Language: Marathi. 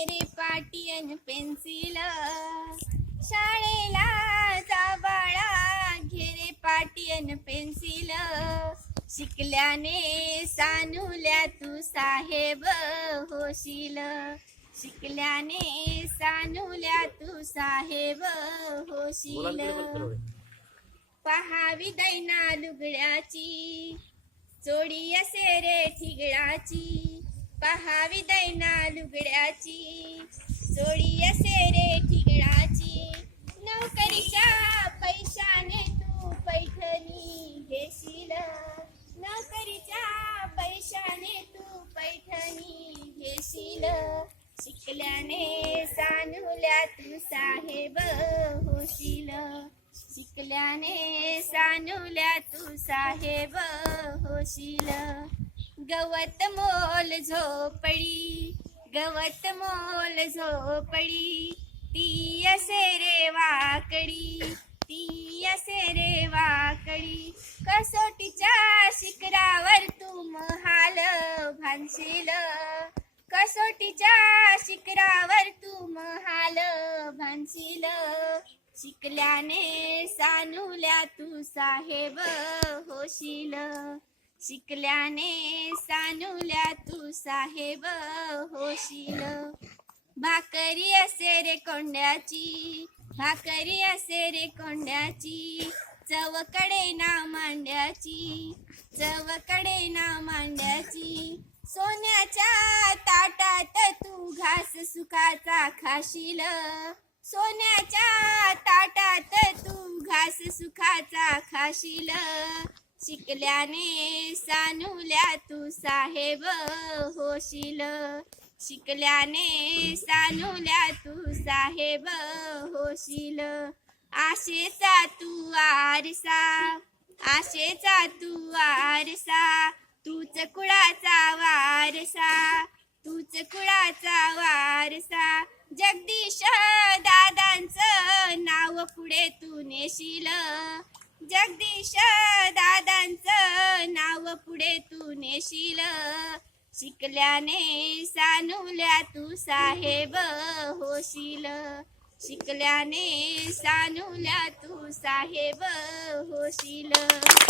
रे पाटी अन पेन्सिल, शाळेला जा बाळा घे रे पाटी अन पेन्सिल, शिकल्याने सानुल्या तू साहेब होशील, शिकल्याने सानुल्या तू साहेब होशील. पहावी दैना लुगड्याची चोडी असे रे ठिगळाची, पहावी दैना लुगड्याची चोडी असे रे ठिगळाची, नोकरीच्या पैशाने तू पैठणी घेशील, नोकरीच्या पैशाने तू पैठणी घेशील, शिकल्याने सानुल्या तू साहेब होशील, शिकल्याने सानुल्या तू साहेब होशील. गवत मोल झोपडी, गवत मोल झोपडी, ती असे रे वाकडी, ती असे रे वाकडी, कसोटीच्या शिखरावर तू महाल भांगशील, कसोटीच्या शिखरावर तू महाल भांगशील, शिकल्याने सानुल्या तू साहेब होशील, शिकल्याने सानुल्या तू साहेब होशील. भाकरी असे रे कोंड्याची, भाकरी असे रे कोंड्याची, चवकडे ना मांड्याची, चवकडे ना मांड्याची, सोन्याच्या ताटात तू घास सुखाचा खाशील, सोन्याच्या ताटात तू घास सुखाचा खाशील, शिकल्याने सानुल्या तू साहेब होशील, शिकल्याने सानुल्या तू साहेब होशील. आशेचा तू आरसा, आशेचा तू आरसा, तूच कुळाचा वारसा, तूच कुळाचा वारसा, जगदीश दादांचं नाव पुढे तू नेशील, जगदीश दादांचं नाव पुढे तू नेशील, शिकल्याने सानुल्या तू साहेब होशील, शिकल्याने सानुल्या तू साहेब होशील.